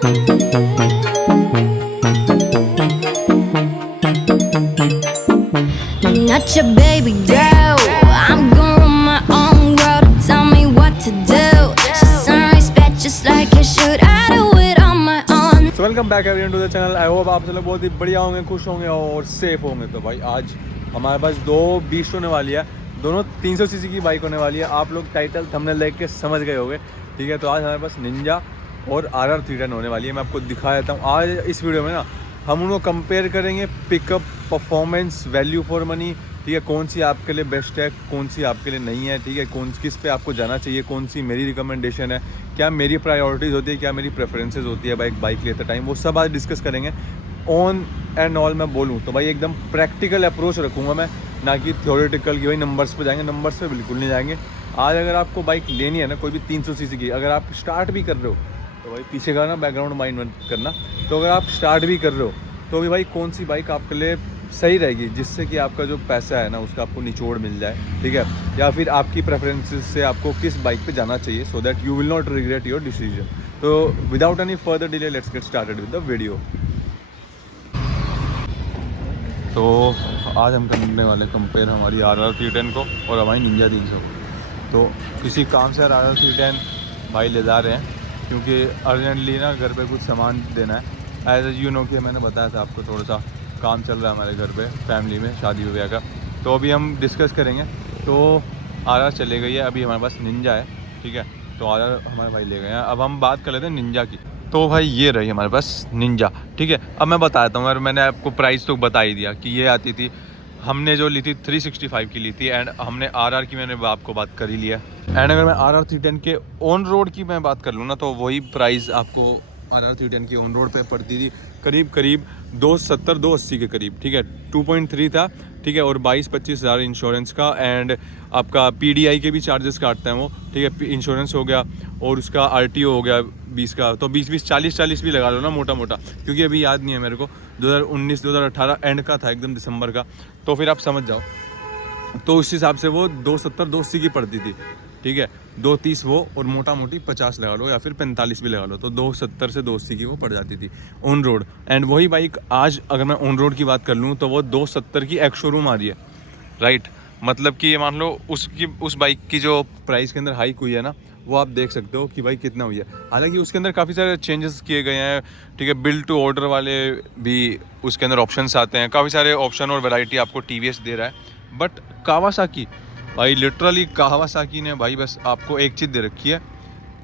Not your baby girl. I'm gonna run my own world. Tell me what to do. She's on respect just like you should. I do it on my own. So welcome back everyone to the channel. I hope आप सब लोग बहुत ही बढ़िया होंगे, खुश होंगे और safe होंगे। तो भाई आज हमारे पास दो बीस्ट होने वाली है, दोनों 300 सीसी की बाइक होने वाली है। आप लोग टाइटल थंबनेल देख के समझ गए होंगे, ठीक है। तो आज हमारे पास निंजा और RR 310 होने वाली है। मैं आपको दिखा देता हूँ। आज इस वीडियो में ना हम उनको कंपेयर करेंगे, pickup, performance, value for money, ठीक है। कौन सी आपके लिए बेस्ट है, कौन सी आपके लिए नहीं है, ठीक है। कौन किस पे आपको जाना चाहिए, कौन सी मेरी रिकमेंडेशन है, क्या मेरी प्रायोरिटीज़ होती है, क्या मेरी प्रेफरेंसेस होती है बाइक लेते टाइम, वो सब आज डिस्कस करेंगे। ऑन एंड ऑल मैं बोलूँ तो भाई एकदम प्रैक्टिकल अप्रोच रखूँगा मैं, ना कि थ्योरेटिकल कि भाई नंबर्स पे जाएंगे। नंबर्स पे बिल्कुल नहीं जाएंगे। आज अगर आपको बाइक लेनी है ना, कोई भी 300 सीसी की, अगर आप स्टार्ट भी कर रहे हो तो भाई पीछे का ना बैकग्राउंड माइंड मत करना। तो अगर आप स्टार्ट भी कर रहे हो तो भी भाई कौन सी बाइक आपके लिए सही रहेगी, जिससे कि आपका जो पैसा है ना उसका आपको निचोड़ मिल जाए, ठीक है। या फिर आपकी प्रेफरेंसेस से आपको किस बाइक पे जाना चाहिए, so that you will not regret your decision. तो without any further delay let's get started with the video. तो आज हम करने वाले कंपेयर हमारी RR 310 को और हमारी निंजा 300। तो किसी काम से RR 310 भाई ले जा रहे हैं, क्योंकि अर्जेंटली ना घर पे कुछ सामान देना है। एज यू नो कि मैंने बताया था आपको, थोड़ा सा काम चल रहा है हमारे घर पे, फैमिली में शादी वगैरह का। तो अभी हम डिस्कस करेंगे। तो RR चले गई है, अभी हमारे पास निंजा है, ठीक है। तो RR हमारे भाई ले गए हैं। अब हम बात कर लेते हैं निंजा की। तो भाई ये रही हमारे पास निंजा, ठीक है। अब मैं बताता हूँ, और मैंने आपको प्राइस तो बता ही दिया कि ये आती थी, हमने जो ली थी 365 की ली थी। एंड हमने RR की मैंने आपको बात कर ही लिया। एंड अगर मैं RR 310 के ऑन रोड की मैं बात कर लूँ ना, तो वही प्राइस आपको RR 310 की ऑन रोड पे पड़ती थी करीब 270-280 के करीब, ठीक है। 2.3 था, ठीक है। और 22-25 हज़ार इंश्योरेंस का, एंड आपका PDI के भी चार्जेस काटते हैं वो, ठीक है। इंश्योरेंस हो गया और उसका RTO हो गया 20 का। तो 20 40 भी लगा लो ना मोटा मोटा, क्योंकि अभी याद नहीं है मेरे को। 2019-2018 एंड का था, एकदम दिसंबर का। तो फिर आप समझ जाओ, तो उस हिसाब से वो 270-280 की पड़ती थी, ठीक है। 230 वो, और मोटा मोटी 50 लगा लो या फिर 45 भी लगा लो, तो 270 से 280 की वो पड़ जाती थी ऑन रोड। एंड वही बाइक आज अगर मैं ऑन रोड की बात कर लूँ तो वो 270 की एक्स शोरूम आ रही है, राइट। मतलब कि ये मान लो उस बाइक की जो प्राइस के अंदर हाइक हुई है ना, वो आप देख सकते हो कि भाई कितना हुई है। हालांकि उसके अंदर काफ़ी सारे चेंजेस किए गए हैं, ठीक है। बिल्ड टू ऑर्डर वाले भी उसके अंदर ऑप्शंस आते हैं, काफ़ी सारे ऑप्शन और वैरायटी आपको TVS दे रहा है। बट कावासाकी, भाई लिटरली कावासाकी ने भाई बस आपको एक चीज़ दे रखी है,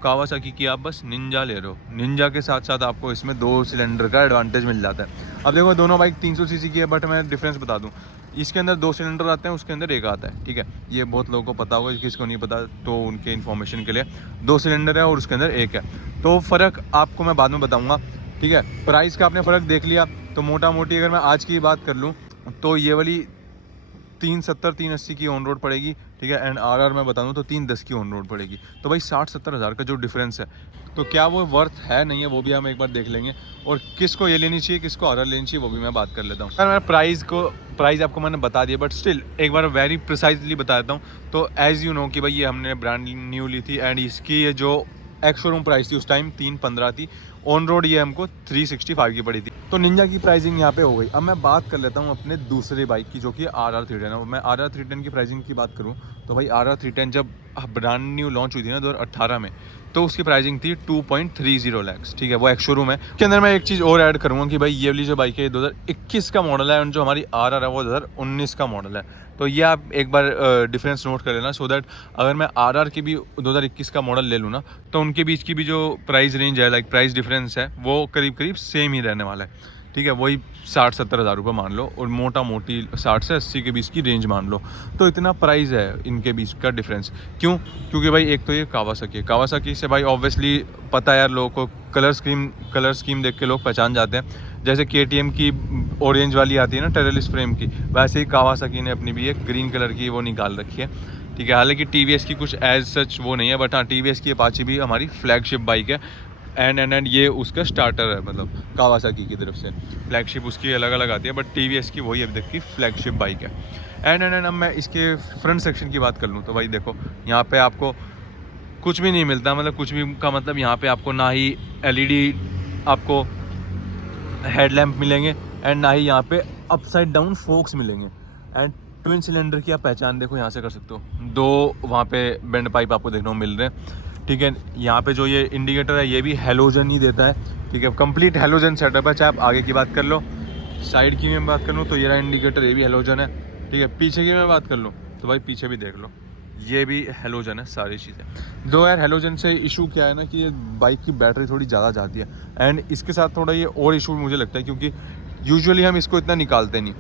कावासाकी की आप बस निंजा ले रहे हो। निंजा के साथ साथ आपको इसमें 2 सिलेंडर का एडवांटेज मिल जाता है। अब देखो दोनों बाइक 300 सीसी की है, बट मैं डिफरेंस बता दूं, इसके अंदर 2 सिलेंडर आते हैं, उसके अंदर एक आता है, ठीक है। ये बहुत लोगों को पता होगा, किसको नहीं पता तो उनके इन्फॉर्मेशन के लिए 2 सिलेंडर है और उसके अंदर एक है। तो फ़र्क आपको मैं बाद में बताऊँगा, ठीक है। प्राइस का आपने फ़र्क देख लिया। तो मोटा मोटी अगर मैं आज की बात कर लूँ तो ये वाली 370-380 की ऑन रोड पड़ेगी, ठीक है। एंड RR मैं बता दूं तो 310 की ऑन रोड पड़ेगी। तो भाई 60-70 हज़ार का जो डिफरेंस है, तो क्या वो वर्थ है नहीं है, वो भी हम एक बार देख लेंगे। और किसको ये लेनी चाहिए, किसको RR लेनी चाहिए, वो भी मैं बात कर लेता हूँ। यार मैं प्राइस आपको मैंने बता दिया, बट स्टिल एक बार वेरी प्रिसाइजली बता देता हूँ। तो एज़ यू नो कि भाई ये हमने ब्रांड न्यू ली थी, एंड इसकी ये जो एक्स शोरूम प्राइस थी उस टाइम 315 थी। ऑन रोड ये हमको 365 की पड़ी थी। तो निंजा की प्राइसिंग यहाँ पे हो गई। अब मैं बात कर लेता हूँ अपने दूसरे बाइक की, जो कि RR 310 है। मैं RR 310 की प्राइसिंग की बात करूँ तो भाई RR 310 जब ब्रांड न्यू लॉन्च हुई थी ना 2018 में, तो उसकी प्राइसिंग थी 2.30 लाख, ठीक है। वो एक्स शोरूम है। इसके अंदर मैं एक चीज़ और ऐड करूँगा कि भाई ये वाली जो बाइक है 2021 का मॉडल है, और जो हमारी RR है वो 2019 का मॉडल है। तो ये आप एक बार डिफरेंस नोट कर लेना, सो दैट अगर मैं RR की भी 2021 का मॉडल ले लूँ ना, तो उनके बीच की भी जो प्राइस रेंज है, लाइक प्राइस डिफरेंस है, वो करीब सेम ही रहने वाला है, ठीक है। वही 60-70 हज़ार रुपये मान लो, और मोटा मोटी 60 से 80 के बीच की रेंज मान लो। तो इतना प्राइस है इनके बीच का डिफरेंस। क्यों? क्योंकि भाई एक तो ये कावासाकी से भाई ऑब्वियसली पता है यार, लोगों को कलर स्कीम देख के लोग पहचान जाते हैं। जैसे KTM की ऑरेंज वाली आती है ना टेरलिस्ट फ्रेम की, वैसे ही कावासाकी ने अपनी भी एक ग्रीन कलर की वो निकाल रखी है, ठीक है। हालांकि TVS की कुछ एज सच वो नहीं है, बट हाँ TVS की अपाची भी हमारी फ्लैगशिप बाइक है। एंड ये उसका स्टार्टर है, मतलब कावासाकी की तरफ से। फ्लैगशिप उसकी अलग अलग आती है, बट TVS की वही अभी तक की फ्लैगशिप बाइक है। एंड अब मैं इसके फ्रंट सेक्शन की बात कर लूँ तो भाई देखो, यहाँ पे आपको कुछ भी नहीं मिलता, मतलब कुछ भी का मतलब यहाँ पे आपको ना ही LED आपको हेडलैम्प मिलेंगे एंड ना ही यहाँ पे अपसाइड डाउन फोक्स मिलेंगे। एंड ट्विन सिलेंडर की आप पहचान देखो यहाँ से कर सकते हो, 2 वहाँ पे बेंड पाइप आपको देखने को मिल रहे हैं। ठीक है, यहाँ पे जो ये इंडिकेटर है ये भी हेलोजन ही देता है। ठीक है, कंप्लीट हेलोजन सेटअप है। चाहे आप आगे की बात कर लो, साइड की मैं बात कर लूँ तो ये रहा इंडिकेटर, ये भी हेलोजन है। ठीक है, पीछे की मैं बात कर लूँ तो भाई पीछे भी देख लो, ये भी हेलोजन है सारी चीज़ें। दो यार हेलोजन से इशू क्या है ना कि ये बाइक की बैटरी थोड़ी ज़्यादा जाती है एंड इसके साथ थोड़ा ये और इशू मुझे लगता है, क्योंकि यूजुअली हम इसको इतना निकालते नहीं,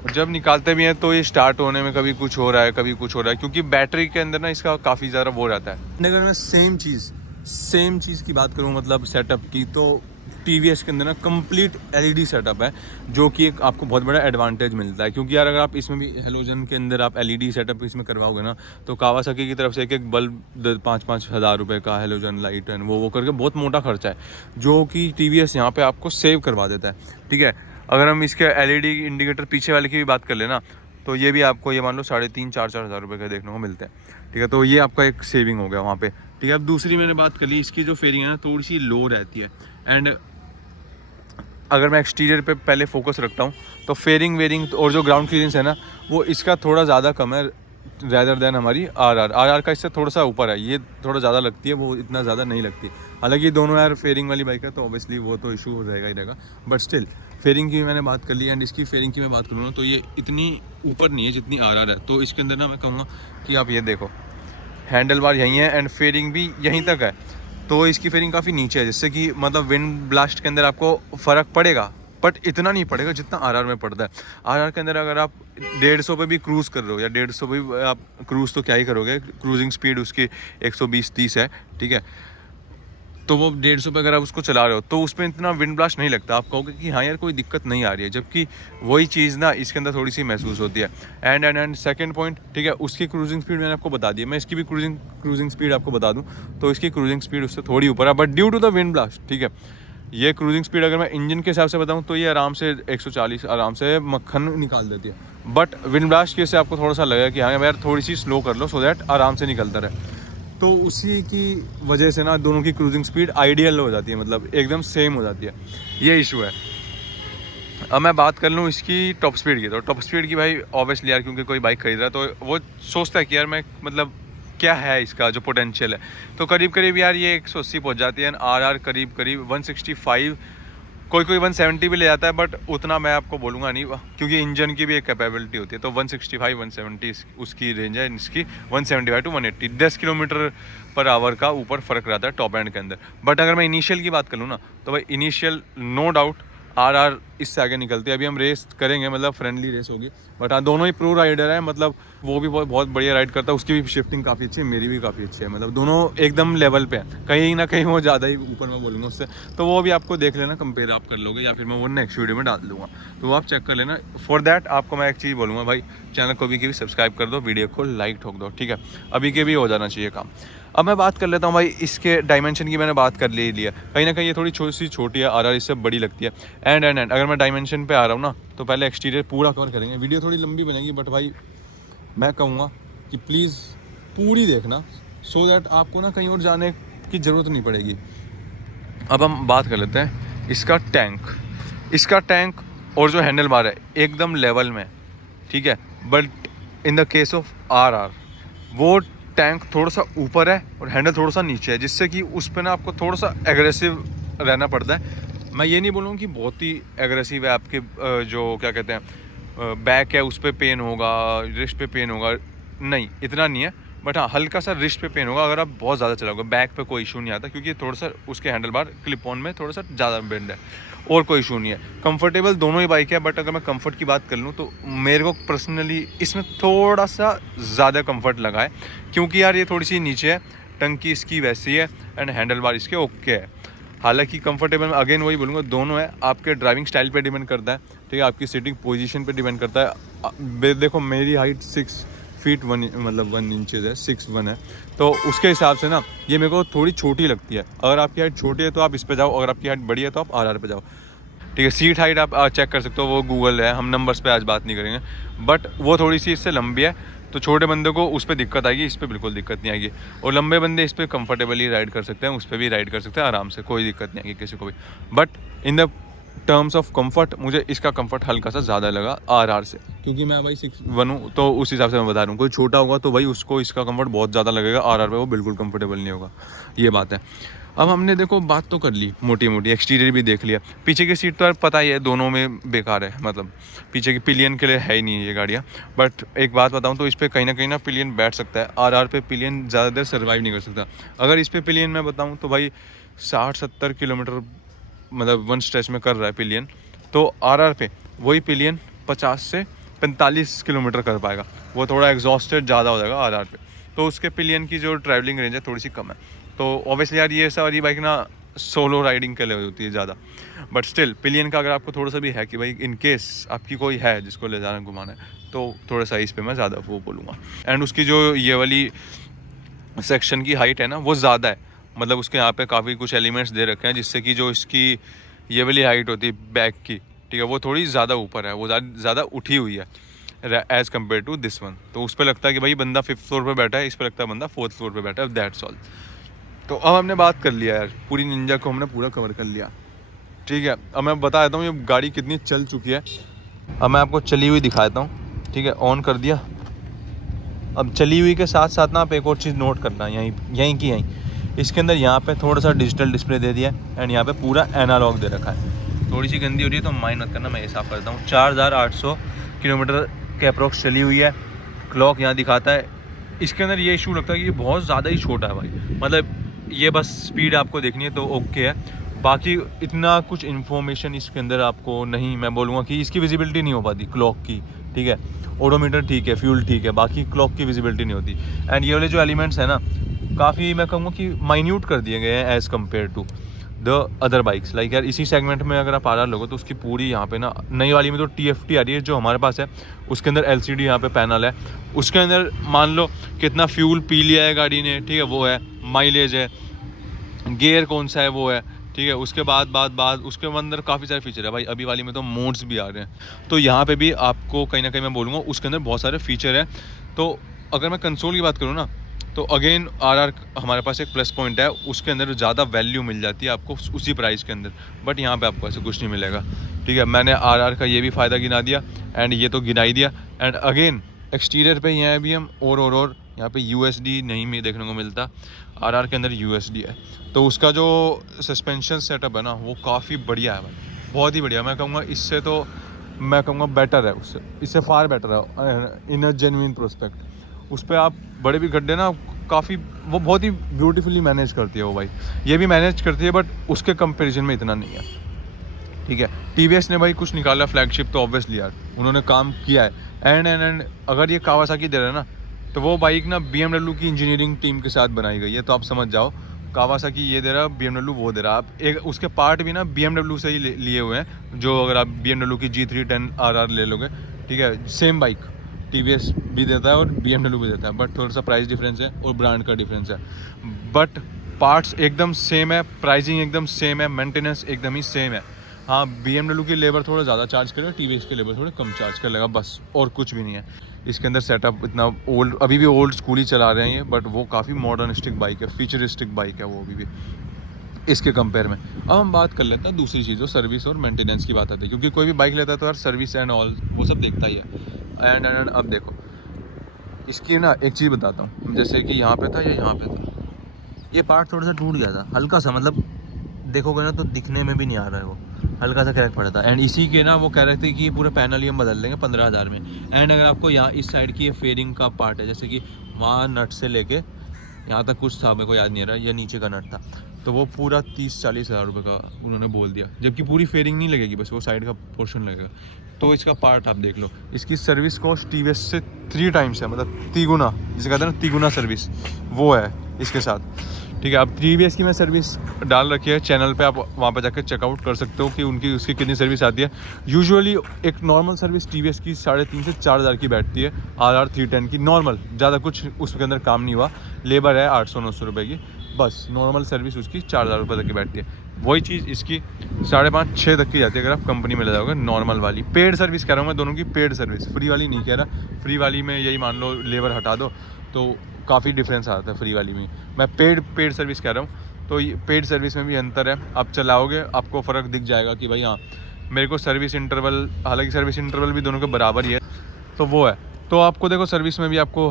और जब निकालते भी हैं तो ये स्टार्ट होने में कभी कुछ हो रहा है कभी कुछ हो रहा है, क्योंकि बैटरी के अंदर ना इसका काफ़ी ज़्यादा वो रहता है। अगर मैं सेम चीज़ की बात करूँ मतलब सेटअप की, तो TVS के अंदर ना कंप्लीट LED सेटअप है, जो कि एक आपको बहुत बड़ा एडवांटेज मिलता है। क्योंकि यार अगर आप इसमें भी हेलोजन के अंदर आप LED सेटअप इसमें करवाओगे ना, तो कावासाकी की तरफ से एक बल्ब 5-5 हज़ार रुपये का हेलोजन लाइट एंड वो करके बहुत मोटा खर्चा है, जो कि TVS यहाँ पे आपको सेव करवा देता है। ठीक है, अगर हम इसके LED इंडिकेटर पीछे वाले की भी बात कर लेना, तो ये भी आपको ये मान लो 3,500-4,000 हज़ार रुपये का देखने को मिलते हैं। ठीक है, तो ये आपका एक सेविंग हो गया वहाँ पे। ठीक है, अब दूसरी मैंने बात कर ली, इसकी जो फेयरिंग है ना थोड़ी सी लो रहती है। एंड अगर मैं एक्सटीरियर पे पहले फोकस रखता हूँ तो फेयरिंग वेयरिंग और जो ग्राउंड क्लियरेंस है ना वो इसका थोड़ा ज़्यादा कम है रैदर देन हमारी आर का इससे थोड़ा सा ऊपर है, ये थोड़ा ज़्यादा लगती है, वो इतना ज़्यादा नहीं लगती। हालांकि दोनों यार फेयरिंग वाली बाइक है तो ऑब्वियसली वो तो इशू रहेगा ही रहेगा, बट स्टिल फेयरिंग की मैंने बात कर ली। एंड इसकी फेयरिंग की मैं बात करूँ ना तो ये इतनी ऊपर नहीं है जितनी आर है। तो इसके अंदर ना मैं कहूँगा कि आप ये देखो, हैंडल बार यहीं है एंड फेयरिंग भी यहीं तक है, तो इसकी फेयरिंग काफ़ी नीचे है, जिससे कि मतलब विंड ब्लास्ट के अंदर आपको फ़र्क पड़ेगा, बट इतना नहीं पड़ेगा जितना आर में पड़ता है। आर के अंदर अगर आप 150 पे भी क्रूज़ कर रहे हो या 150 पे भी आप क्रूज़ तो क्या ही करोगे, क्रूजिंग स्पीड उसकी 120-130 है। ठीक है, तो वो 150 पे अगर आप उसको चला रहे हो तो उसमें इतना विंड ब्लास्ट नहीं लगता, आप कहोगे कि हाँ यार कोई दिक्कत नहीं आ रही है, जबकि वही चीज़ ना इसके अंदर थोड़ी सी महसूस होती है। एंड सेकंड पॉइंट, ठीक है, उसकी क्रूजिंग स्पीड मैंने आपको बता दी है, मैं इसकी भी क्रूजिंग स्पीड आपको बता दूँ तो इसकी क्रूजिंग स्पीड उससे थोड़ी ऊपर है, but due to the wind blast. ठीक है, ये क्रूजिंग स्पीड अगर मैं इंजन के हिसाब से बताऊँ तो ये आराम से 140 आराम से मक्खन निकाल देती है, बट विंड ब्लास्ट की वजह से आपको थोड़ा सा लगेगा कि हाँ यार थोड़ी सी स्लो कर लो सो दैट आराम से निकलता रहे। तो उसी की वजह से ना दोनों की क्रूजिंग स्पीड आइडियल हो जाती है, मतलब एकदम सेम हो जाती है, ये इशू है। अब मैं बात कर लूँ इसकी टॉप स्पीड की, तो टॉप स्पीड की भाई ऑब्वियसली यार क्योंकि कोई बाइक खरीद रहा है तो वो सोचता है कि यार मैं मतलब क्या है इसका जो पोटेंशियल है, तो करीब करीब यार ये 180 पहुँच जाती है। आर करीब करीब 165, कोई 170 भी ले जाता है, बट उतना मैं आपको बोलूँगा नहीं, क्योंकि इंजन की भी एक कैपेबिलिटी होती है। तो 165-170 उसकी रेंज है, इसकी 175 to 180 10 किलोमीटर पर आवर का ऊपर फ़र्क रहता है टॉप एंड के अंदर। बट अगर मैं इनिशियल की बात करूँ ना तो भाई इनिशियल नो डाउट आर इससे आगे निकलती है। अभी हम रेस करेंगे, मतलब फ्रेंडली रेस होगी, बट हाँ दोनों ही प्रो राइडर है, मतलब वो भी बहुत बढ़िया राइड करता है, उसकी भी शिफ्टिंग काफ़ी अच्छी है, मेरी भी काफ़ी अच्छी है, मतलब दोनों एकदम लेवल पे हैं, कहीं ना कहीं वो ज़्यादा ही ऊपर मैं बोलूँगा उससे, तो वो भी आपको देख लेना, कंपेयर आप कर लोगे, या फिर मैं वो नेक्स्ट वीडियो में डाल दूँगा, तो वो आप चेक कर लेना। फॉर दैट आपको मैं एक चीज़ बोलूँगा भाई, चैनल को भी सब्सक्राइब कर दो, वीडियो को लाइक ठोक दो, ठीक है, अभी के भी हो जाना चाहिए काम। अब मैं बात कर लेता हूँ भाई इसके डायमेंशन की, मैंने बात कर ली है, कहीं ना कहीं ये थोड़ी छोटी है, आर इससे बड़ी लगती है। एंड अगर मैं डायमेंशन पे आ रहा हूँ ना तो पहले एक्सटीरियर पूरा कवर करेंगे, वीडियो थोड़ी लंबी बनेगी, बट भाई मैं कहूँगा कि प्लीज़ पूरी देखना, सो दैट आपको ना कहीं और जाने की ज़रूरत नहीं पड़ेगी। अब हम बात कर लेते हैं इसका टैंक और जो हैंडल बार है एकदम लेवल में, ठीक है, but in the case of R वो टैंक थोड़ा सा ऊपर है और हैंडल थोड़ा सा नीचे है, जिससे कि उस पर ना आपको थोड़ा सा एग्रेसिव रहना पड़ता है। मैं ये नहीं बोलूँगा कि बहुत ही एग्रेसिव है, आपके जो क्या कहते हैं बैक है उस पर पेन होगा, रिस्ट पे पेन होगा, नहीं इतना नहीं है, बट हाँ हल्का सा रिस्ट पे पेन होगा अगर आप बहुत ज़्यादा चलाओगे। बैक पे कोई इशू नहीं आता, क्योंकि थोड़ा सा उसके हैंडल बार क्लिप ऑन में थोड़ा सा ज़्यादा बेंड है, और कोई इशू नहीं है। कंफर्टेबल दोनों ही बाइक है, बट अगर मैं कंफर्ट की बात कर लूँ तो मेरे को पर्सनली इसमें थोड़ा सा ज़्यादा कंफर्ट लगा है, क्योंकि यार ये थोड़ी सी नीचे है, टंकी इसकी वैसी है एंड हैंडल बार इसके ओके है। हालांकि कंफर्टेबल अगेन वही बोलूँगा, दोनों है, आपके ड्राइविंग स्टाइल पे डिपेंड करता है, ठीक है, आपकी सीटिंग पोजीशन पे डिपेंड करता है। देखो मेरी हाइट 6 फीट 1 इंचेस है, 6'1" है, तो उसके हिसाब से ना ये मेरे को थोड़ी छोटी लगती है। अगर आपकी हाइट छोटी है तो आप इस पे जाओ, अगर आपकी हाइट बड़ी है तो आप आर पे जाओ, ठीक है। सीट हाइट आप चेक कर सकते हो, वो गूगल है, हम नंबर्स पे आज बात नहीं करेंगे, बट वो थोड़ी सी इससे लंबी है, तो छोटे बंदे को उस पर दिक्कत आएगी, इस पर बिल्कुल दिक्कत नहीं आएगी। और लंबे बंदे इस पर कंफर्टेबली राइड कर सकते हैं, उस पर भी राइड कर सकते हैं आराम से, कोई दिक्कत नहीं आएगी किसी को भी। But in the terms of comfort मुझे इसका कंफर्ट हल्का सा ज़्यादा लगा RR से, क्योंकि मैं भाई 6'1" हूँ, तो उस हिसाब से मैं बता रहा हूँ। कोई छोटा होगा तो भाई उसको इसका कंफर्ट बहुत ज़्यादा लगेगा, RR पे वो बिल्कुल कंफर्टेबल नहीं होगा, ये बात है। अब हमने देखो बात तो कर ली मोटी मोटी, एक्सटीरियर भी देख लिया। पीछे की सीट तो यार पता ही है दोनों में बेकार है, मतलब पीछे की पिलियन के लिए है ही नहीं ये गाड़ियाँ। बट एक बात बताऊँ तो इस पर कहीं ना पिलियन बैठ सकता है, RR पे पिलियन ज़्यादा देर सर्वाइव नहीं कर सकता। अगर इस पर पिलियन मैं बताऊँ तो भाई 60-70 किलोमीटर मतलब वन स्ट्रेच में कर रहा है पिलियन, तो RR पे वही पिलियन 50 से 45 किलोमीटर कर पाएगा। वो थोड़ा एग्जॉस्टेड ज़्यादा हो जाएगा RR पे, तो उसके पिलियन की जो ट्रैवलिंग रेंज है थोड़ी सी कम है। तो ऑब्वियसली यार ये सारी बाइक ना सोलो राइडिंग के लिए होती है ज़्यादा। बट स्टिल पिलियन का अगर आपको थोड़ा सा भी है कि भाई इन केस आपकी कोई है जिसको ले जाना घुमाना है, तो थोड़ा सा इस पे मैं ज़्यादा वो बोलूँगा। एंड उसकी जो ये वाली सेक्शन की हाइट है ना वो ज़्यादा है, मतलब उसके यहाँ पे काफ़ी कुछ एलिमेंट्स दे रखे हैं जिससे कि जो इसकी ये वाली हाइट होती है बैक की, ठीक है, वो थोड़ी ज़्यादा ऊपर है, वो ज़्यादा उठी हुई है as compare to this one. तो उस पर लगता है कि भाई बंदा 5th फ्लोर पे बैठा है, इस पर लगता है बंदा 4th फ्लोर पे बैठा है, दैट्स ऑल। तो अब हमने बात कर लिया यार, पूरी निंजा को हमने पूरा कवर कर लिया, ठीक है। अब मैं बता देता हूँ ये गाड़ी कितनी चल चुकी है। अब मैं आपको चली हुई दिखा देता हूँ, ठीक है, ऑन कर दिया। अब चली हुई के साथ साथ ना आप एक और चीज़ नोट करना, यहीं इसके अंदर यहाँ पे थोड़ा सा डिजिटल डिस्प्ले दे दिया एंड यहाँ पे पूरा एनालॉग दे रखा है। थोड़ी सी गंदी हो रही है तो माइंड मत करना, मैं ये साफ़ करता हूँ। 4800 किलोमीटर के अप्रोक्स चली हुई है, क्लॉक यहाँ दिखाता है। इसके अंदर ये इशू लगता है कि ये बहुत ज़्यादा ही छोटा है भाई, मतलब ये बस स्पीड आपको देखनी है तो ओके है, बाकी इतना कुछ इन्फॉर्मेशन इसके अंदर आपको नहीं, मैं बोलूँगा कि इसकी विजिबिलिटी नहीं हो पाती क्लॉक की, ठीक है। ओडोमीटर ठीक है, फ्यूल ठीक है, बाकी क्लॉक की विजिबिलिटी नहीं होती। एंड ये वाले जो एलिमेंट्स हैं ना काफ़ी मैं कहूँगा कि माइन्यूट कर दिए गए हैं as compare to the other bikes. Like यार इसी सेगमेंट में अगर आप RR लोगे तो उसकी पूरी यहाँ पे ना नई वाली में तो TFT आ रही है जो हमारे पास है, उसके अंदर LCD यहाँ पे पैनल है, उसके अंदर मान लो कितना फ्यूल पी लिया है गाड़ी ने, ठीक है, वो है, माइलेज है, गियर कौन सा है वो है, ठीक है। उसके बाद उसके अंदर काफ़ी सारे फीचर है भाई, अभी वाली में तो मोड्स भी आ रहे हैं, तो यहाँ पे भी आपको कहीं ना कहीं मैं बोलूँगा उसके अंदर बहुत सारे फीचर हैं। तो अगर मैं कंसोल की बात करूँ ना तो अगेन RR हमारे पास एक प्लस पॉइंट है, उसके अंदर ज़्यादा वैल्यू मिल जाती है आपको उसी प्राइस के अंदर, बट यहाँ पे आपको ऐसे कुछ नहीं मिलेगा, ठीक है। मैंने RR का ये भी फ़ायदा गिना दिया एंड ये तो गिना ही दिया। एंड अगेन एक्सटीरियर पे यहाँ भी हम और यहाँ पे USD नहीं में देखने को मिलता, RR के अंदर USD है। तो उसका जो सस्पेंशन सेटअप है ना वो काफ़ी बढ़िया है भाई, बहुत ही बढ़िया। मैं कहूँगा इससे तो मैं कहूँगा बेटर है, इससे फार बेटर है इन अ जेन्युइन प्रोस्पेक्ट। उस पर आप बड़े भी गड्ढे ना काफ़ी वो बहुत ही ब्यूटीफुली मैनेज करती है वो बाइक, ये भी मैनेज करती है बट उसके कंपैरिजन में इतना नहीं है, ठीक है। TVS ने भाई कुछ निकाला फ्लैगशिप तो ऑब्वियसली यार उन्होंने काम किया है। एंड अगर ये कावासाकी दे रहा है ना तो वो बाइक ना BMW की इंजीनियरिंग टीम के साथ बनाई गई है, तो आप समझ जाओ कावासाकी ये दे रहा है, BMW वो दे रहा है। आप एक उसके पार्ट भी ना BMW से ही लिए हुए हैं, जो अगर आप BMW की G310 RR ले लोगे, ठीक है, सेम बाइक TVS भी देता है और BMW भी देता है, बट थोड़ा सा प्राइस डिफरेंस है और ब्रांड का डिफरेंस है, बट पार्ट्स एकदम सेम है, प्राइसिंग एकदम सेम है, मेंटेनेंस एकदम ही सेम है। हाँ BMW की लेबर थोड़ा ज़्यादा चार्ज करेगा, TVS की लेबर थोड़ा कम चार्ज कर लेगा, बस और कुछ भी नहीं है। इसके अंदर सेटअप इतना ओल्ड, अभी भी ओल्ड स्कूल ही चला रहे हैं ये, बट वो काफ़ी मॉडर्निस्टिक बाइक है, फ्यूचरिस्टिक बाइक है वो अभी भी इसके कंपेयर में। अब हम बात कर लेते हैं दूसरी चीज़, जो सर्विस और मेंटेनेंस की बात आती है, क्योंकि कोई भी बाइक लेता है तो यार सर्विस एंड ऑल वो सब देखता ही है। एंड अब देखो इसकी ना एक चीज़ बताता हूँ, जैसे कि यहाँ पे था या यहाँ पे था, ये पार्ट थोड़ा सा टूट गया था हल्का सा, मतलब देखोगे ना तो दिखने में भी नहीं आ रहा है, वो हल्का सा क्रैक पड़ा था। एंड इसी के ना वो कह रहे थे कि ये पूरे पैनल ही हम बदल देंगे 15,000 में। एंड अगर आपको यहाँ इस साइड की ये फेयरिंग का पार्ट है, जैसे कि वहाँ नट से लेके यहाँ तक कुछ था, मेरे को याद नहीं आ रहा, या नीचे का नट था, तो वो पूरा 30-40 हज़ार रुपये का उन्होंने बोल दिया, जबकि पूरी फेयरिंग नहीं लगेगी, बस वो साइड का पोर्शन लगेगा। तो इसका पार्ट आप देख लो, इसकी सर्विस कॉस्ट TVS से 3 टाइम्स है, मतलब तिगुना, जिसे कहते हैं ना तिगुना सर्विस, वो है इसके साथ, ठीक है। अब TVS की मैं सर्विस डाल रखी है चैनल पे, आप वहाँ पे जाकर चेकआउट कर सकते हो कि उनकी उसकी कितनी सर्विस आती है। यूजुअली एक नॉर्मल सर्विस TVS की 3,500 से 4,000 की बैठती है, RR 310 की नॉर्मल, ज़्यादा कुछ उसके अंदर काम नहीं हुआ, लेबर है 800-900 रुपये की, बस नॉर्मल सर्विस उसकी 4,000 रुपये तक की बैठती है। वही चीज़ इसकी 5.5-6 तक की जाती है अगर आप कंपनी में ले जाओगे नॉर्मल वाली। पेड सर्विस कह रहा हूँ मैं, दोनों की पेड सर्विस, फ्री वाली नहीं कह रहा। फ्री वाली में यही मान लो लेबर हटा दो तो काफ़ी डिफरेंस आता है फ्री वाली में। मैं पेड सर्विस कह रहा हूँ। तो पेड सर्विस में भी अंतर है, आप चलाओगे आपको फ़र्क दिख जाएगा कि भाई हाँ मेरे को सर्विस इंटरवल, हालांकि सर्विस इंटरवल भी दोनों के बराबर ही है, तो वो है। तो आपको देखो सर्विस में भी आपको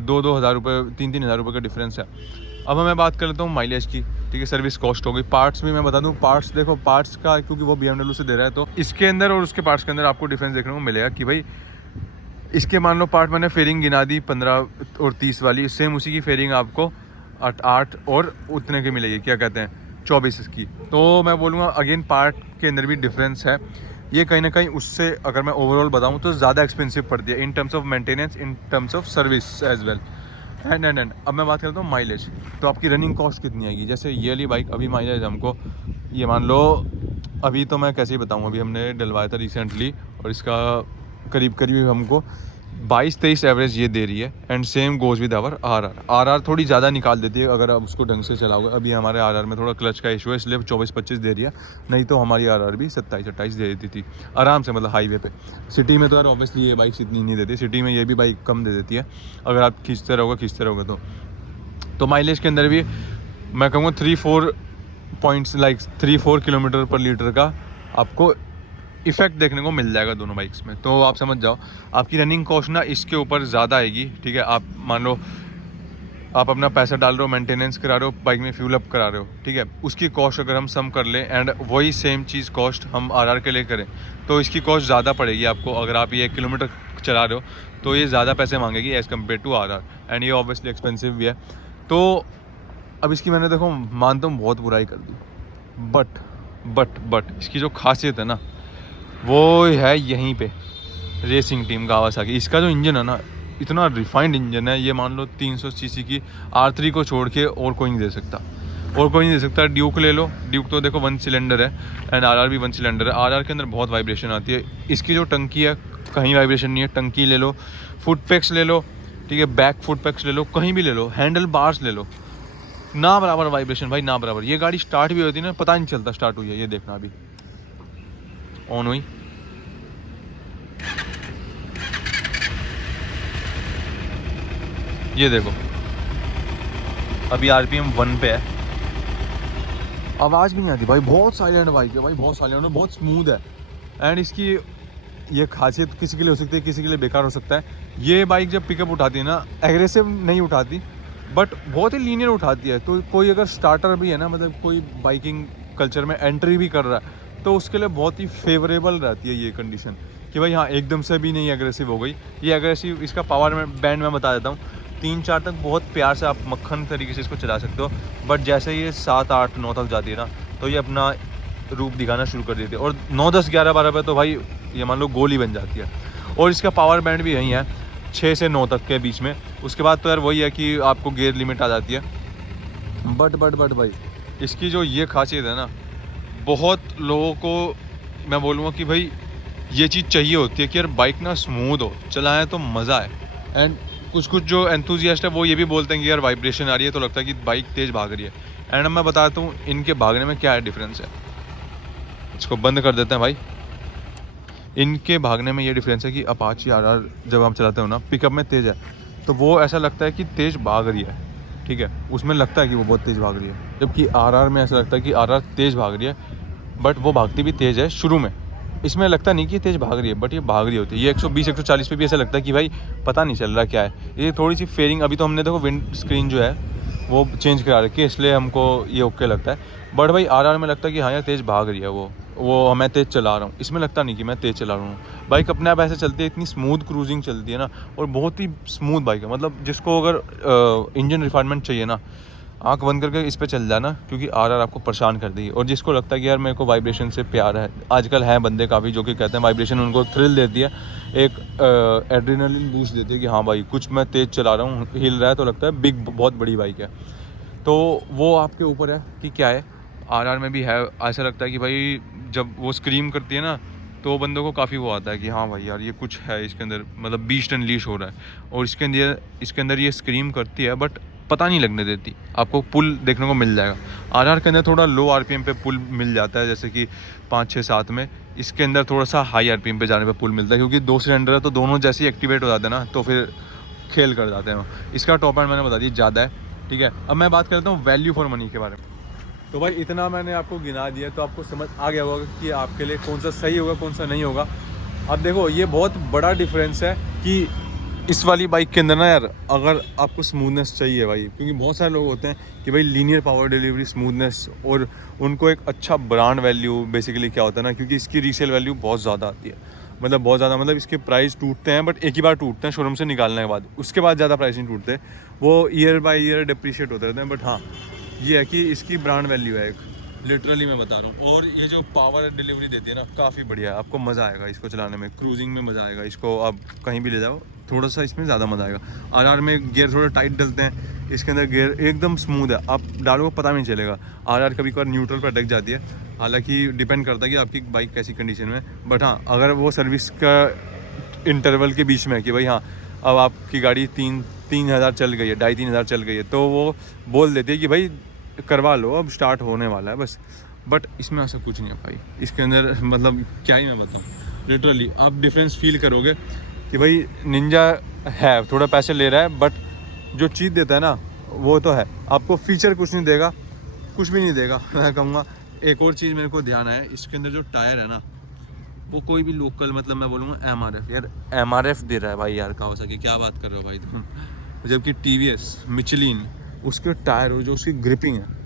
2-2 हज़ार रुपये 3-3 हज़ार रुपये का डिफरेंस है। अब मैं बात कर लेता हूँ माइलेज की, ठीक है। सर्विस कॉस्ट हो गई। पार्ट्स भी मैं बता दूँ, पार्ट्स देखो, पार्ट्स का क्योंकि वो BMW से दे रहा है तो इसके अंदर और उसके पार्ट्स के अंदर आपको डिफरेंस देखने को मिलेगा कि भाई इसके मान लो पार्ट मैंने फेयरिंग गिना दी 15 और 30 वाली, सेम उसी की फेयरिंग आपको 8 और उतने की मिलेगी, क्या कहते हैं 24 की। तो मैं बोलूँगा अगेन पार्ट के अंदर भी डिफरेंस है। ये कहीं ना कहीं उससे अगर मैं ओवरऑल बताऊँ तो ज़्यादा एक्सपेंसिव पड़ती है in terms of maintenance, in terms of service as well. And अब मैं बात करता हूँ माइलेज। तो आपकी रनिंग कॉस्ट कितनी आएगी। जैसे ये वाली बाइक अभी माइलेज हमको ये मान लो, अभी तो मैं कैसे ही बताऊँ, अभी हमने डलवाया था रिसेंटली और इसका करीब करीब हमको 22-23 एवरेज ये दे रही है। And same goes with our R थोड़ी ज़्यादा निकाल देती है अगर आप उसको ढंग से चलाओगे। अभी हमारे आर में थोड़ा क्लच का इशू है इसलिए 24-25 दे रही है, नहीं तो हमारी आर भी 27-28 दे देती थी आराम से, मतलब हाईवे पे। सिटी में तो यार ऑब्वियसली ये बाइक इतनी नहीं देती, सिटी में ये भी बाइक कम दे देती है अगर आप खींचते रहोगे तो माइलेज के अंदर भी मैं कहूँगा 3-4 पॉइंट्स लाइक 3-4 किलोमीटर पर लीटर का आपको इफेक्ट देखने को मिल जाएगा दोनों बाइक्स में। तो आप समझ जाओ आपकी रनिंग कॉस्ट ना इसके ऊपर ज़्यादा आएगी, ठीक है। आप मान लो आप अपना पैसा डाल रहे हो, मेंटेनेंस करा रहे हो, बाइक में फ्यूल अप करा रहे हो, ठीक है। उसकी कॉस्ट अगर हम सम कर लें एंड वही सेम चीज़ कॉस्ट हम आर के लिए करें तो इसकी कॉस्ट ज़्यादा पड़ेगी आपको। अगर आप ये 1 किलोमीटर चला रहे हो तो ये ज़्यादा पैसे मांगेगी as compare to R and ये ऑब्वियसली एक्सपेंसिव भी है। तो अब इसकी मैंने देखो मानता हूँ बहुत बुराई कर दी, बट इसकी जो खासियत है ना वो है यहीं पे रेसिंग टीम कावासाकी। इसका जो इंजन है ना इतना रिफाइंड इंजन है, ये मान लो 300 सीसी की R3 को छोड़ के और कोई नहीं दे सकता। ड्यूक ले लो, ड्यूक तो देखो 1 सिलेंडर है एंड आर भी 1 सिलेंडर है। आर के अंदर बहुत वाइब्रेशन आती है। इसकी जो टंकी है कहीं वाइब्रेशन नहीं है। टंकी ले लो, फुट पैक्स ले लो, ठीक है, बैक फुट पैक्स ले लो, कहीं भी ले लो, हैंडल बार्स ले लो, ना बराबर वाइब्रेशन भाई, ना बराबर। ये गाड़ी स्टार्ट भी होती है ना पता नहीं चलता स्टार्ट हुई है। ये देखना अभी ऑन हुई, ये देखो अभी RPM 1 पे है, आवाज़ भी नहीं आती भाई। बहुत साइलेंट बाइक है भाई, बहुत साइलेंट है, बहुत स्मूथ है। एंड इसकी ये खासियत किसी के लिए हो सकती है, किसी के लिए बेकार हो सकता है। ये बाइक जब पिकअप उठाती है ना एग्रेसिव नहीं उठाती बट बहुत ही लीनियर उठाती है। तो कोई अगर स्टार्टर भी है ना, मतलब कोई बाइकिंग कल्चर में एंट्री भी कर रहा है तो उसके लिए बहुत ही फेवरेबल रहती है ये कंडीशन कि भाई हाँ एकदम से भी नहीं एग्रेसिव हो गई। ये एग्रेसिव, इसका पावर बैंड मैं बता देता हूँ, 3-4 तक बहुत प्यार से आप मक्खन तरीके से इसको चला सकते हो। बट जैसे ये 7-8-9 तक जाती है ना तो ये अपना रूप दिखाना शुरू कर देती है और 9-10-11-12 पे तो भाई ये मान लो गोली बन जाती है। और इसका पावर बैंड भी यही है 6 से 9 तक के बीच में। उसके बाद तो यार वही है कि आपको गियर लिमिट आ जाती है। बट भाई इसकी जो ये खासियत है ना, बहुत लोगों को मैं बोलूँगा कि भाई ये चीज़ चाहिए होती है कि यार बाइक ना स्मूथ हो, चलाएं तो मज़ा आए। एंड कुछ जो एंथुजियास्ट है वो ये भी बोलते हैं कि यार वाइब्रेशन आ रही है तो लगता है कि बाइक तेज़ भाग रही है। एंड मैं बताता हूँ इनके भागने में क्या है डिफरेंस है। इसको बंद कर देते हैं भाई। इनके भागने में ये डिफरेंस है कि अपाची RR जब हम चलाते हो ना पिकअप में तेज़ है तो वो ऐसा लगता है कि तेज़ भाग रही है, ठीक है, उसमें लगता है कि वो बहुत तेज़ भाग रही है। जबकि RR में ऐसा लगता है कि RR तेज़ भाग रही है बट वो भागती भी तेज़ है शुरू में। इसमें लगता नहीं कि तेज़ भाग रही है बट ये भाग रही होती है। ये 120-140 पे भी ऐसा लगता है कि भाई पता नहीं चल रहा क्या है। ये थोड़ी सी फेयरिंग, अभी तो हमने देखो विंड स्क्रीन जो है वो चेंज करा रखी है इसलिए हमको ये ओके लगता है। बट भाई RR में लगता है कि हाँ यार तेज़ भाग रही है, वो मैं तेज़ चला रहा हूँ। इसमें लगता नहीं कि मैं तेज़ चला रहा हूँ। बाइक अपने आप ऐसे चलती है, इतनी स्मूथ क्रूजिंग चलती है ना, और बहुत ही स्मूथ बाइक है। मतलब जिसको अगर इंजन रिफाइनमेंट चाहिए ना, आंख बंद करके इस पे चल जाना, क्योंकि RR आपको परेशान कर देगी। और जिसको लगता है कि यार मेरे को वाइब्रेशन से प्यार है, आजकल हैं बंदे काफ़ी जो कि कहते हैं वाइब्रेशन उनको थ्रिल देती है, एक एड्रेनलिन बूस्ट देती है कि हाँ भाई कुछ मैं तेज़ चला रहा हूँ, हिल रहा है तो लगता है बिग, बहुत बड़ी बाइक है। तो वो आपके ऊपर है कि क्या है। RR में भी है, ऐसा लगता है कि भाई जब वो स्क्रीम करती है ना तो बंदों को काफ़ी वो आता है कि हाँ भाई यार ये कुछ है इसके अंदर, मतलब बीस्ट अनलीश हो रहा है। और इसके अंदर ये स्क्रीम करती है बट पता नहीं लगने देती, आपको पुल देखने को मिल जाएगा। RR के अंदर थोड़ा लो RPM पे पुल मिल जाता है, जैसे कि 5, 6, 7 में। इसके अंदर थोड़ा सा हाई RPM पे जाने पे पुल मिलता है, क्योंकि 2 सिलेंडर है तो दोनों जैसे ही एक्टिवेट हो जाते हैं ना तो फिर खेल कर जाते हैं। इसका टॉप एंड मैंने बता दिया ज़्यादा है, ठीक है। अब मैं बात करता हूँ वैल्यू फॉर मनी के बारे में। तो भाई इतना मैंने आपको गिना दिया तो आपको समझ आ गया होगा कि आपके लिए कौन सा सही होगा कौन सा नहीं होगा। अब देखो ये बहुत बड़ा डिफरेंस है कि इस वाली बाइक के अंदर ना यार, अगर आपको स्मूथनेस चाहिए भाई, क्योंकि बहुत सारे लोग होते हैं कि भाई लीनियर पावर डिलीवरी, स्मूथनेस, और उनको एक अच्छा ब्रांड वैल्यू बेसिकली क्या होता है ना, क्योंकि इसकी रीसेल वैल्यू बहुत ज़्यादा आती है, मतलब बहुत ज़्यादा, मतलब इसके प्राइस टूटते हैं बट एक ही बार टूटते हैं शोरूम से निकालने के बाद, उसके बाद ज़्यादा प्राइस नहीं टूटते, वो ईयर बाय ईयर डिप्रिशिएट होते रहते हैं। बट हाँ ये है कि इसकी ब्रांड वैल्यू है एक, लिटरली मैं बता रहा हूँ। और ये जो पावर डिलीवरी देती है ना, काफ़ी बढ़िया है, आपको मज़ा आएगा इसको चलाने में, क्रूजिंग में मज़ा आएगा, इसको आप कहीं भी ले जाओ थोड़ा सा इसमें ज़्यादा मज़ा आएगा। RR में गियर थोड़ा टाइट डलते हैं, इसके अंदर गियर एकदम स्मूथ है, आप डालोगे पता नहीं चलेगा। RR कभी कभार न्यूट्रल पर अटक जाती है, हालांकि डिपेंड करता है कि आपकी बाइक कैसी कंडीशन में। बट हाँ अगर वो सर्विस का इंटरवल के बीच में है कि भाई हाँ अब आपकी गाड़ी 3,000 चल गई है, 2,500-3,000 चल गई है, तो वो बोल देती है कि भाई करवा लो अब स्टार्ट होने वाला है बस। बट इसमें ऐसा कुछ नहीं है भाई, इसके अंदर मतलब क्या ही मैं बताऊँ, लिटरली आप डिफरेंस फील करोगे कि भाई निंजा है थोड़ा पैसे ले रहा है बट जो चीज़ देता है ना वो तो है। आपको फीचर कुछ नहीं देगा, कुछ भी नहीं देगा मैं कहूँगा। एक और चीज़ मेरे को ध्यान आया, इसके अंदर जो टायर है ना वो कोई भी लोकल, मतलब मैं बोलूँगा MRF, यार MRF दे रहा है भाई यार, कावासाकी क्या बात कर रहे हो भाई तुम। जबकि TVS, मिचलिन, उसके टायर और जो उसकी ग्रिपिंग है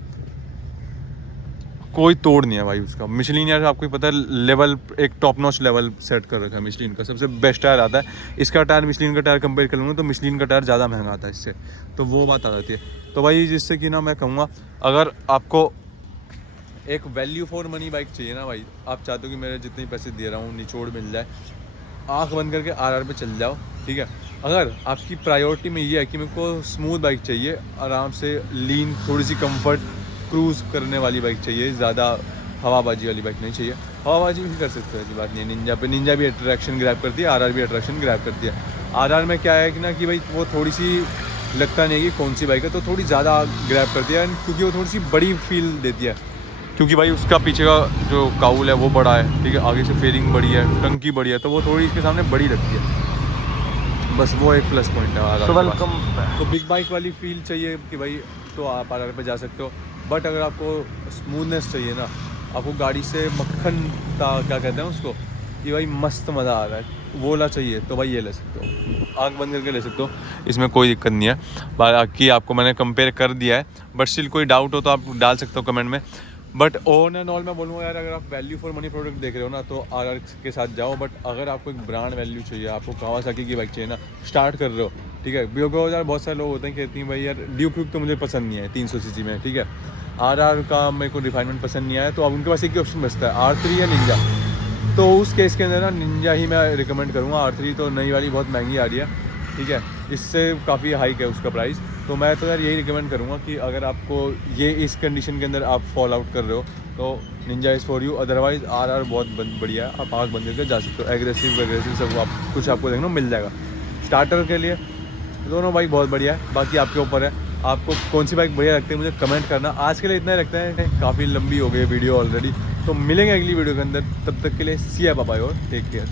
कोई तोड़ नहीं है भाई उसका। मिशलिन यार आपको पता है लेवल, एक टॉप नॉच लेवल सेट कर रखा है मिशलिन का, सबसे बेस्ट टायर आता है। इसका टायर मिशलिन का टायर कंपेयर कर लूँगा तो मिशलिन का टायर ज़्यादा महंगा आता है इससे, तो वो बात आ जाती है। तो भाई जिससे कि ना मैं कहूँगा अगर आपको एक वैल्यू फॉर मनी बाइक चाहिए ना भाई, आप चाहते हो कि मेरे जितने पैसे दे रहा हूँ निचोड़ मिल जाए, आँख बंद करके RR पे चल जाओ, ठीक है। अगर आपकी प्रायोरिटी में ये है कि मेरे को स्मूथ बाइक चाहिए, आराम से लीन, थोड़ी सी कंफर्ट, क्रूज़ करने वाली बाइक चाहिए, ज़्यादा हवाबाजी वाली बाइक नहीं चाहिए। हवाबाजी भी कर सकते हो, ऐसी बात नहीं है। निंजा पे निंजा भी अट्रैक्शन ग्रैब करती है, RR भी अट्रैक्शन ग्रैब करती है। RR में क्या है कि ना कि भाई वो थोड़ी सी लगता नहीं है कि कौन सी बाइक है, तो थोड़ी ज़्यादा ग्रैब करती है, क्योंकि वो थोड़ी सी बड़ी फील देती है, क्योंकि भाई उसका पीछे का जो काउल है वो बड़ा है, ठीक है, आगे से फेयरिंग बड़ी है, टंकी बड़ी है, तो वो थोड़ी इसके सामने बड़ी लगती है, बस वो एक प्लस पॉइंट है। तो बिग बाइक वाली फील चाहिए कि भाई तो आप RR पे जा सकते हो। बट अगर आपको स्मूथनेस चाहिए ना, आपको गाड़ी से मक्खन का क्या कहते हैं उसको, कि भाई मस्त मज़ा आ रहा है, वो वाला चाहिए तो भाई ये ले सकते हो, आँख बंद करके ले सकते हो, इसमें कोई दिक्कत नहीं है। बाकी आपको मैंने कंपेयर कर दिया है, बट स्टिल कोई डाउट हो तो आप डाल सकते हो कमेंट में। बट ऑन एंड ऑल मैं बोलूँगा यार, अगर आप वैल्यू फॉर मनी प्रोडक्ट देख रहे हो ना तो RR के साथ जाओ। बट अगर आपको एक ब्रांड वैल्यू चाहिए, आपको कावासाकी की बाइक चाहिए ना, स्टार्ट कर रहे हो, ठीक है। बिकॉज यार बहुत सारे लोग होते हैं कहते हैं भाई यार ड्यूक व्यूक तो मुझे पसंद नहीं है 300 cc में, ठीक है, RR का मेरे को रिफाइनमेंट पसंद नहीं आया, तो अब उनके पास एक ही ऑप्शन बचता है R3 या निंजा। तो उस केस के अंदर ना निंजा ही मैं रिकमेंड करूँगा। R3 तो नई वाली बहुत महंगी आ रही है, ठीक है, इससे काफ़ी हाइक है उसका प्राइस। तो मैं तो यार यही रिकमेंड करूँगा कि अगर आपको ये इस कंडीशन के अंदर आप फॉल आउट कर रहे हो तो Ninja is for you. Otherwise RR बहुत बढ़िया है, आप आँख बंद करके जा सकते हो। एग्रेसिव सब आप कुछ आपको देखना मिल जाएगा। स्टार्टर के लिए दोनों बाइक बहुत बढ़िया है, बाकी आपके ऊपर है आपको कौन सी बाइक बढ़िया लगती है, मुझे कमेंट करना। आज के लिए इतना ही रखते हैं, काफ़ी लंबी हो गई वीडियो ऑलरेडी, तो मिलेंगे अगली वीडियो के अंदर, तब तक के लिए सी बाय बाय और टेक केयर।